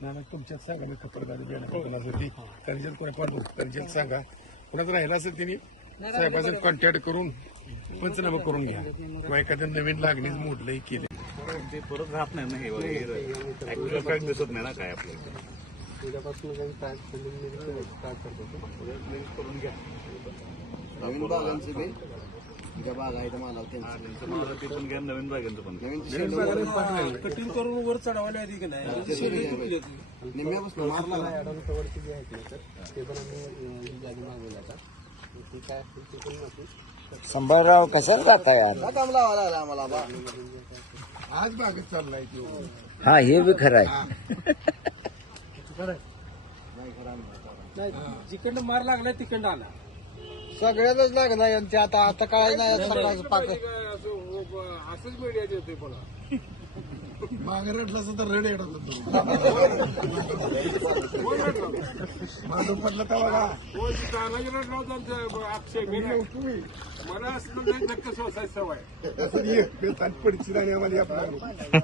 नाना तुमच्यात सांगा मी खबरदारी बेण्यासाठी त्यांच्यात कोणा पाठवू त्यांच्यात सांगा कोणाचं राहिलं असेल त्यांनी साहेबांचं कॉन्टॅक्ट करून पंचनामा करून घ्या किंवा एखाद्या नवीन लागणीच मोडलंही केलं ते परत राहत नाही ना हे वगैरे काय दिसत नाही ना काय आपल्याला उद्यापासून स्टार्ट करतो करून घ्या नवीन बागांचं बी ज्या बाग आहेत मला त्यांचं मला ते पण घ्या नवीन बागांचं पण नवीन कटिंग करून वर चढवायला आधी की नाही निम्म्यापासून मारला वरती जे आहेत ना तर ते पण आम्ही जागी मागवलं आता ते काय असतील ते पण नक्की संभाजीराव कसं जाता यार काम लावायला लागला आम्हाला बा आज बागेत चाललाय की हा हे बी खरं आहे नाही जिकडनं मार लागलाय तिकडनं आला सगळ्याच लागणार यांचे आता आता काय नाही सरकारचं पाक असंच मीडिया देतोय पण मागे रडला असं तर रड येत होता मला पडलं तर बघा अक्षय मला असं नाही धक्का सोसायची सवय असं ये पडची राणी आम्हाला आपल्याला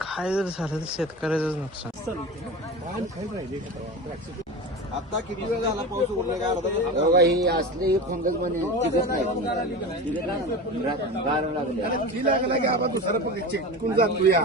काय जर झालं तर शेतकऱ्याचंच नुकसान आता किती वेळ झाला पाऊस उघडला का अर्धा तास? बघा ही असली फंगस म्हणे तिघच नाही गार लागले ती लागला की आपण दुसरा पण चिटकून जातो या